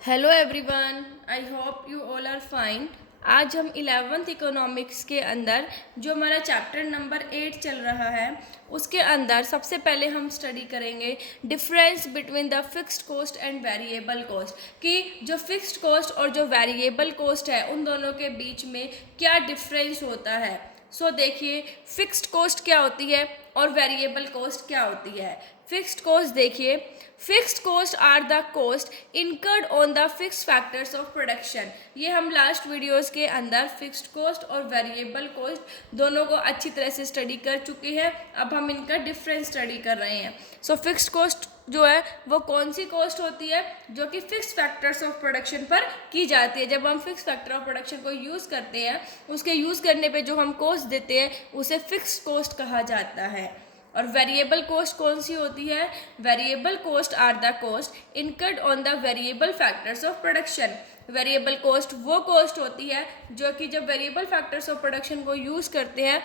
Hello everyone, I hope you all are fine. आज हम 11th economics के अंदर जो हमारा चैप्टर नंबर 8 चल रहा है उसके अंदर सबसे पहले हम स्टडी करेंगे difference between the fixed cost and variable cost, कि जो फिक्स्ड कॉस्ट और जो वेरिएबल कॉस्ट है उन दोनों के बीच में क्या डिफरेंस होता है। देखिए, फिक्स्ड कॉस्ट क्या होती है और वेरिएबल कॉस्ट क्या होती है। फिक्स्ड कॉस्ट देखिए, fixed cost are the cost incurred on the fixed factors of production. ये हम लास्ट वीडियोस के अंदर फिक्स्ड कॉस्ट और वेरिएबल कॉस्ट दोनों को अच्छी तरह से स्टडी कर चुके हैं। अब हम इनका डिफरेंस स्टडी कर रहे हैं। फिक्स्ड कॉस्ट जो है वो कौन सी कॉस्ट होती है जो कि फिक्स्ड फैक्टर्स ऑफ प्रोडक्शन पर की जाती है। जब हम फिक्स्ड फैक्टर ऑफ प्रोडक्शन को यूज़ करते हैं, उसके यूज़ करने पे जो हम कॉस्ट देते हैं उसे फिक्स्ड कॉस्ट कहा जाता है। और वेरिएबल कॉस्ट कौन सी होती है? Variable cost are the cost incurred on the variable factors of production. Variable cost वो कॉस्ट होती है जो कि जब वेरिएबल फैक्टर्स ऑफ प्रोडक्शन को यूज़ करते हैं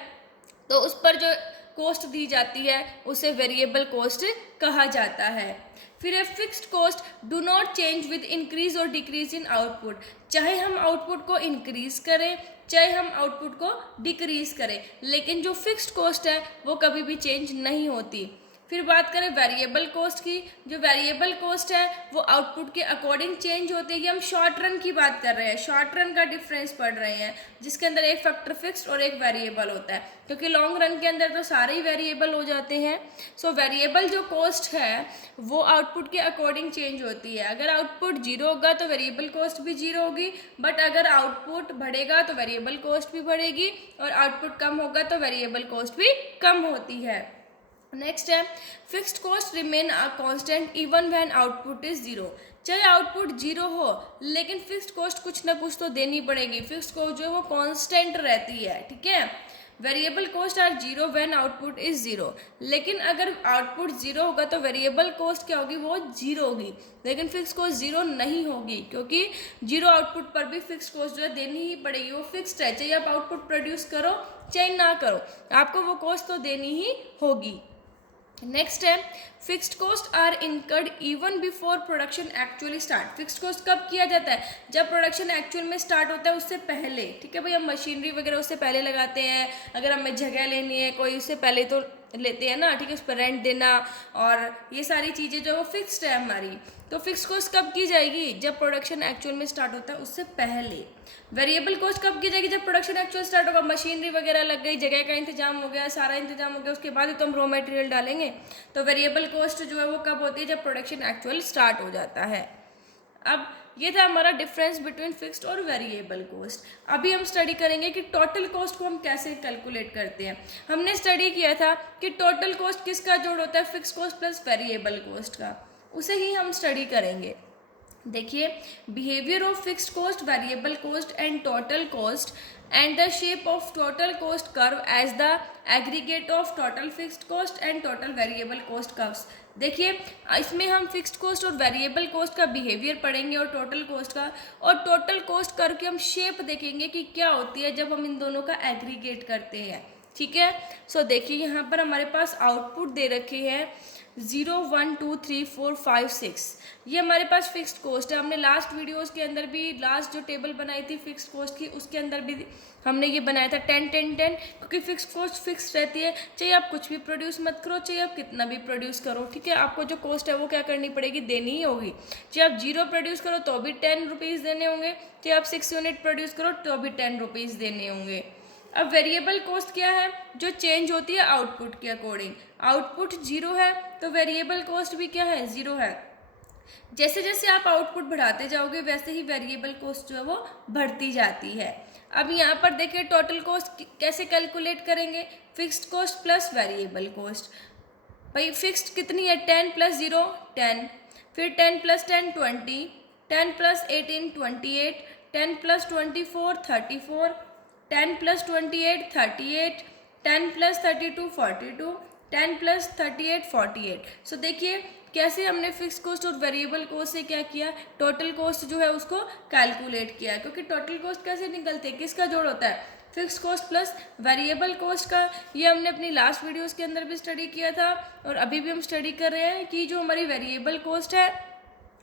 तो उस पर जो कॉस्ट दी जाती है उसे वेरिएबल कॉस्ट कहा जाता है। फिर है fixed cost do not change with increase और डिक्रीज इन आउटपुट। चाहे हम आउटपुट को इंक्रीज करें चाहे हम आउटपुट को डिक्रीज करें, लेकिन जो फिक्स्ड कॉस्ट है वो कभी भी चेंज नहीं होती। फिर बात करें वेरिएबल कॉस्ट की। जो वेरिएबल कॉस्ट है वो आउटपुट के अकॉर्डिंग चेंज होती है। कि हम शॉर्ट रन की बात कर रहे हैं, शॉर्ट रन का डिफरेंस पढ़ रहे हैं जिसके अंदर एक फैक्टर फिक्स्ड और एक वेरिएबल होता है, क्योंकि लॉन्ग रन के अंदर तो सारे ही वेरिएबल हो जाते हैं। वेरिएबल जो कॉस्ट है वो आउटपुट के अकॉर्डिंग चेंज होती है। अगर आउटपुट जीरो होगा तो वेरिएबल कॉस्ट भी जीरो होगी, बट अगर आउटपुट बढ़ेगा तो वेरिएबल कॉस्ट भी बढ़ेगी, और आउटपुट कम होगा तो वेरिएबल कॉस्ट भी कम होती है। नेक्स्ट है fixed cost remain a constant even when output is zero. चाहे आउटपुट जीरो हो लेकिन फिक्स्ड कॉस्ट कुछ ना कुछ तो देनी पड़ेगी। फिक्स्ड कॉस्ट जो है वो कांस्टेंट रहती है, ठीक है। Variable cost are zero when output is zero. लेकिन अगर आउटपुट जीरो होगा तो वेरिएबल कॉस्ट क्या होगी? वो जीरो होगी, लेकिन फिक्स्ड कॉस्ट जीरो नहीं होगी, क्योंकि जीरो आउटपुट पर भी फिक्स्ड कॉस्ट जो है देनी ही पड़ेगी। वो फिक्स्ड है, चाहे आप आउटपुट प्रोड्यूस करो चाहे ना करो, आपको वो कॉस्ट तो देनी ही होगी। नेक्स्ट है fixed cost are incurred even before production actually start. Fixed cost कब किया जाता है? जब प्रोडक्शन एक्चुअल में स्टार्ट होता है उससे पहले, ठीक है भाई। हम मशीनरी वगैरह उससे पहले लगाते हैं, अगर हमें जगह लेनी है कोई उससे पहले तो लेते हैं ना, ठीक है। उस पर रेंट देना और ये सारी चीज़ें जो है वो फिक्स्ड है हमारी। तो फिक्स कॉस्ट कब की जाएगी? जब प्रोडक्शन एक्चुअल में स्टार्ट होता है उससे पहले। वेरिएबल कॉस्ट कब की जाएगी? जब प्रोडक्शन एक्चुअल स्टार्ट होगा, मशीनरी वगैरह लग गई, जगह का इंतजाम हो गया, सारा इंतजाम हो गया, उसके बाद ही तो हम रॉ मटेरियल डालेंगे। तो वेरिएबल कॉस्ट जो है वो कब होती है? जब प्रोडक्शन एक्चुअल स्टार्ट हो जाता है। अब ये था हमारा डिफरेंस बिटवीन फिक्स्ड और वेरिएबल कॉस्ट। अभी हम स्टडी करेंगे कि टोटल कॉस्ट को हम कैसे कैलकुलेट करते हैं। हमने स्टडी किया था कि टोटल कॉस्ट किसका जोड़ होता है? Fixed cost plus variable cost का, उसे ही हम स्टडी करेंगे। देखिए, behaviour of fixed cost, variable cost and total cost and the shape of total cost curve as the aggregate of total fixed cost and total variable cost curves. देखिए, इसमें हम fixed cost और variable cost का behaviour पढ़ेंगे और total cost का, और total cost curve की हम शेप देखेंगे कि क्या होती है जब हम इन दोनों का एग्रीगेट करते हैं, ठीक है। देखिए, यहाँ पर हमारे पास आउटपुट दे रखे हैं 0 1 2 3 4 5 6। ये हमारे पास फिक्स्ड कॉस्ट है। हमने लास्ट वीडियोस के अंदर भी, लास्ट जो टेबल बनाई थी फिक्स्ड कॉस्ट की, उसके अंदर भी हमने ये बनाया था 10 10 10, क्योंकि फिक्स्ड कॉस्ट फिक्स रहती है। चाहे आप कुछ भी प्रोड्यूस मत करो, चाहे आप कितना भी प्रोड्यूस करो, ठीक है, आपको जो कॉस्ट है वो क्या करनी पड़ेगी? देनी ही होगी। चाहे आप 0 प्रोड्यूस करो तो भी 10 रुपीज़ देने होंगे, चाहे आप 6 यूनिट प्रोड्यूस करो तो भी 10 रुपीज़ देने होंगे। अब वेरिएबल कॉस्ट क्या है? जो चेंज होती है आउटपुट के अकॉर्डिंग। आउटपुट जीरो है तो वेरिएबल कॉस्ट भी क्या है? जीरो है। जैसे जैसे आप आउटपुट बढ़ाते जाओगे वैसे ही वेरिएबल कॉस्ट जो है वो बढ़ती जाती है। अब यहाँ पर देखिए, टोटल कॉस्ट कैसे कैलकुलेट करेंगे? Fixed cost plus variable cost. भाई फिक्स्ड कितनी है? 10 प्लस 0 10, फिर 10 plus 10 20, 10 plus 18 28, 10 plus 24 34, 10 plus 28 38, 10 plus 32 42, 10 plus 38 48। देखिए कैसे हमने फिक्स कॉस्ट और वेरिएबल कॉस्ट से क्या किया? टोटल कॉस्ट जो है उसको कैलकुलेट किया, क्योंकि टोटल कॉस्ट कैसे निकलते हैं? किसका जोड़ होता है? Fix cost plus variable cost का। ये हमने अपनी लास्ट वीडियोस के अंदर भी स्टडी किया था और अभी भी हम स्टडी कर रहे हैं कि जो हमारी वेरिएबल कॉस्ट है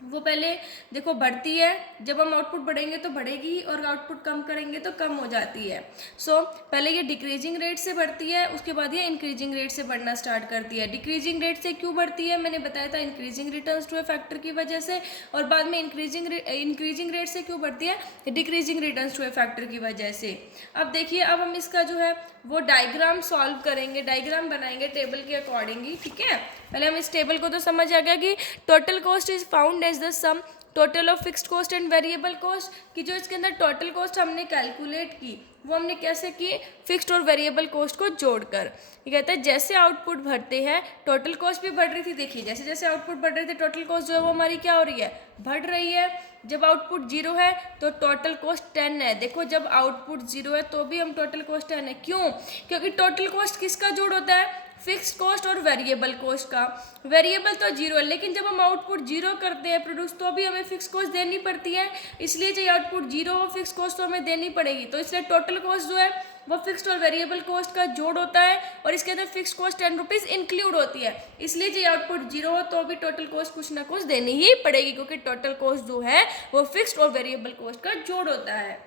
वो पहले देखो बढ़ती है, जब हम आउटपुट बढ़ेंगे तो बढ़ेगी और आउटपुट कम करेंगे तो कम हो जाती है। सो पहले ये डिक्रीजिंग रेट से बढ़ती है, उसके बाद ये इंक्रीजिंग रेट से बढ़ना स्टार्ट करती है। डिक्रीजिंग रेट से क्यों बढ़ती है, मैंने बताया था increasing returns to a factor की वजह से, और बाद में इंक्रीजिंग रेट से क्यों बढ़ती है, decreasing returns to a factor की वजह से। अब देखिए, अब हम इसका जो है वो डायग्राम सॉल्व करेंगे, डायग्राम बनाएंगे टेबल के अकॉर्डिंगली, ठीक है। पहले हम इस टेबल को तो समझ आ गया कि total cost is found as the sum total of fixed cost and variable cost, कि जो इसके अंदर टोटल कॉस्ट हमने कैलकुलेट की वो हमने कैसे की, फिक्स्ड और वेरिएबल कॉस्ट को जोड़कर। ये कहता है जैसे आउटपुट बढ़ते हैं टोटल कॉस्ट भी बढ़ रही थी, देखिए जैसे जैसे आउटपुट बढ़ रहे थे टोटल कॉस्ट जो है वो हमारी क्या हो रही है, बढ़ रही है। जब आउटपुट 0 है तो टोटल कॉस्ट 10 है, देखो जब आउटपुट 0 है तो भी हम टोटल कॉस्ट 10 है, क्यों, क्योंकि टोटल कॉस्ट किसका जोड़ होता है, फिक्स्ड कॉस्ट और वेरिएबल कॉस्ट का। वेरिएबल तो 0 है, लेकिन जब हम आउटपुट 0 करते हैं प्रोड्यूस तो भी हमें फिक्स कॉस्ट देनी पड़ती है, इसलिए चाहे आउटपुट 0 हो फिक्स कॉस्ट तो हमें देनी पड़ेगी। तो इसलिए टोटल कॉस्ट जो है वो फिक्स्ड और वेरिएबल कॉस्ट का जोड़ होता है, और इसके अंदर फिक्स कॉस्ट 10 रुपीज़ इंक्लूड होती है, इसलिए चाहे आउटपुट 0 हो तो भी टोटल कॉस्ट कुछ ना कुछ देनी ही पड़ेगी, क्योंकि टोटल कॉस्ट जो है वो फिक्स्ड और वेरिएबल कॉस्ट का जोड़ होता है।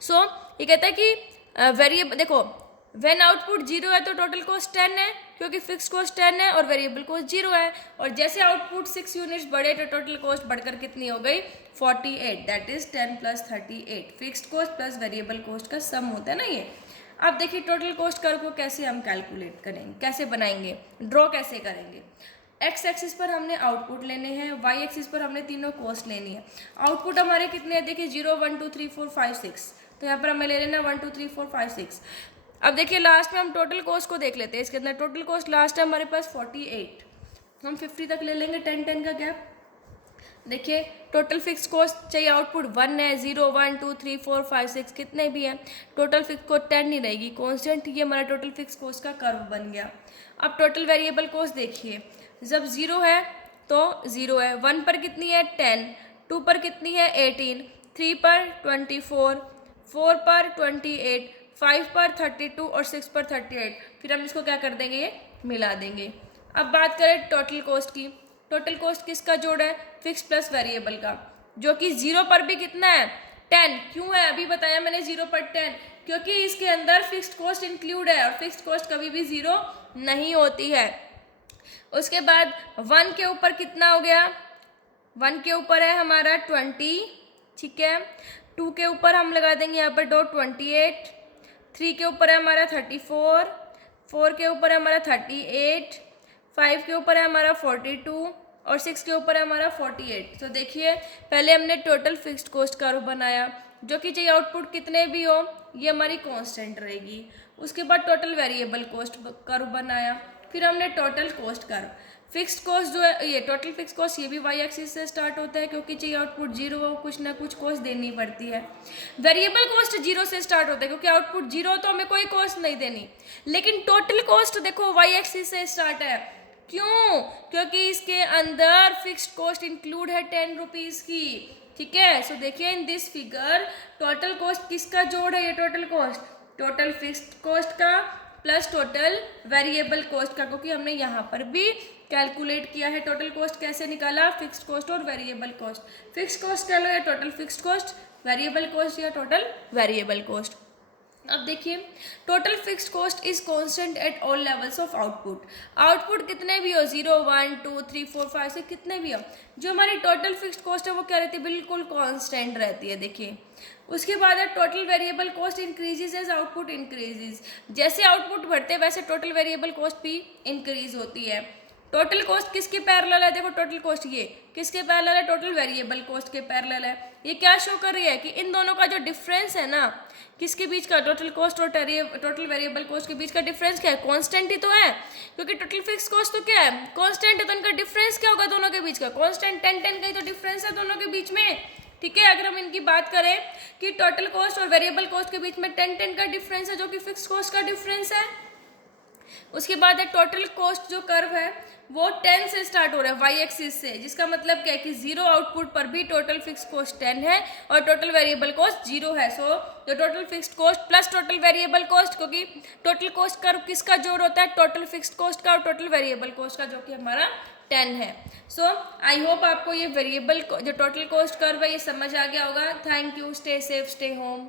सो ये कहता है कि वेरिएबल देखो व्हेन आउटपुट 0 है तो टोटल कॉस्ट 10 है, क्योंकि फिक्स कॉस्ट 10 है और वेरिएबल कॉस्ट 0 है, और जैसे आउटपुट 6 यूनिट्स बढ़े तो टोटल कॉस्ट बढ़कर कितनी हो गई, 48, that is 10 plus 38, fixed cost plus variable cost का सम होता है ना ये। अब देखिए टोटल कॉस्ट कर्व को कैसे हम कैलकुलेट करेंगे, कैसे बनाएंगे, ड्रॉ कैसे करेंगे। एक्स एक्सिस पर हमने आउटपुट लेने हैं, वाई एक्सिस पर हमने तीनों कॉस्ट लेनी है। आउटपुट हमारे कितने हैं, देखिए 0 1 2 3 4 5 6, तो यहाँ पर हमें ले लेना 1 2 3 4 5 6। अब देखिए लास्ट में हम टोटल कॉस्ट को देख लेते हैं, इसके अंदर टोटल कॉस्ट लास्ट है हमारे पास 48, हम 50 तक ले लेंगे, 10 10 का गैप। देखिए टोटल फिक्स कॉस्ट चाहिए, आउटपुट 1 है, 0 1 2 3 4 5 6 कितने भी हैं, टोटल फिक्स कॉस्ट 10 नहीं रहेगी कॉन्स्टेंट, ये हमारा टोटल फिक्स कॉस्ट का कर्व बन गया। अब टोटल वेरिएबल कॉस्ट देखिए, जब 0 है तो 0 है, 1 पर कितनी है 10, 2 पर कितनी है 18, 3 पर 24, 4 पर 28, 5 पर 32 और 6 पर 38, फिर हम इसको क्या कर देंगे, ये मिला देंगे। अब बात करें टोटल कॉस्ट की, टोटल कॉस्ट किसका जोड़ है, फिक्स प्लस वेरिएबल का, जो कि 0 पर भी कितना है 10, क्यों है अभी बताया मैंने 0 पर 10, क्योंकि इसके अंदर फिक्स्ड कॉस्ट इंक्लूड है और फिक्स्ड कॉस्ट कभी भी 0 नहीं होती है। उसके बाद 1 के ऊपर कितना हो गया, 1 के ऊपर है हमारा 20, ठीक है, 2 के ऊपर हम लगा देंगे यहाँ पर डॉट 28, 3 के ऊपर है हमारा 34, 4 के ऊपर है हमारा 38, 5 के ऊपर है हमारा 42 और 6 के ऊपर है हमारा 48। तो देखिए पहले हमने टोटल फिक्स्ड कॉस्ट कर्व बनाया, जो कि चाहिए आउटपुट कितने भी हो ये हमारी कांस्टेंट रहेगी। उसके बाद टोटल वेरिएबल कॉस्ट कर्व बनाया, फिर हमने total cost curve, fixed cost जो है ये टोटल फिक्स कॉस्ट ये भी वाई एक्सिस से स्टार्ट होता है, क्योंकि चाहिए आउटपुट 0 हो कुछ ना कुछ कॉस्ट देनी पड़ती है। वेरिएबल कॉस्ट 0 से स्टार्ट होता है, क्योंकि आउटपुट 0 हो तो हमें कोई कॉस्ट नहीं देनी, लेकिन टोटल कॉस्ट देखो वाई एक्सिस से स्टार्ट है, क्यों, क्योंकि इसके अंदर फिक्स्ड कॉस्ट इंक्लूड है 10 रुपीज़ की, ठीक है। सो देखिए in this figure total cost किसका जोड़ है, ये total cost total fixed cost का प्लस टोटल वेरिएबल कॉस्ट का, क्योंकि हमने यहाँ पर भी कैलकुलेट किया है टोटल कॉस्ट कैसे निकाला, फिक्स्ड कॉस्ट और वेरिएबल कॉस्ट, फिक्स्ड कॉस्ट कह लो या total fixed cost, variable cost या टोटल वेरिएबल कॉस्ट। अब देखिए total fixed cost is constant at all levels of output, output कितने भी हो 0 1 2 3 4 5 6 कितने भी हो, जो हमारी टोटल फिक्स्ड कॉस्ट है वो क्या रहती है, बिल्कुल कांस्टेंट रहती है। देखिए उसके बाद है total variable cost increases as output increases, जैसे आउटपुट बढ़ते हैं वैसे टोटल वेरिएबल कॉस्ट भी इंक्रीज होती है। टोटल कॉस्ट किसके पैरेलल है, देखो टोटल कॉस्ट ये किसके पैरेलल है, टोटल वेरिएबल कॉस्ट के पैरेलल है। ये क्या शो कर रही है कि इन दोनों का जो डिफरेंस है ना, किसके बीच का, टोटल कॉस्ट और टोटल वेरिएबल कॉस्ट के बीच का डिफरेंस क्या है, कांस्टेंट ही तो है, क्योंकि टोटल फिक्स कॉस्ट तो क्या है कांस्टेंट है, तो इनका डिफरेंस क्या होगा दोनों के बीच का, कांस्टेंट 10 10 का ही तो डिफरेंस है दोनों के बीच में, ठीक है। अगर हम इनकी बात करें कि टोटल कॉस्ट और वेरिएबल कॉस्ट के बीच में 10 10 का डिफरेंस है, जो कि फिक्स कॉस्ट का डिफरेंस है। उसके बाद है टोटल कॉस्ट जो कर्व है वो 10 से स्टार्ट हो रहा है वाई एक्सिस से, जिसका मतलब क्या है कि 0 आउटपुट पर भी टोटल फिक्स कॉस्ट 10 है और टोटल वेरिएबल कॉस्ट 0 है। So the total fixed cost plus total variable cost, क्योंकि टोटल कॉस्ट कर्व किसका जोड़ होता है, टोटल फिक्स्ड कॉस्ट का और टोटल वेरिएबल कॉस्ट का, जो कि हमारा 10 है। सो आई होप आपको ये वेरिएबल जो टोटल कॉस्ट कर्व है ये समझ आ गया होगा। Thank you, stay safe, stay home.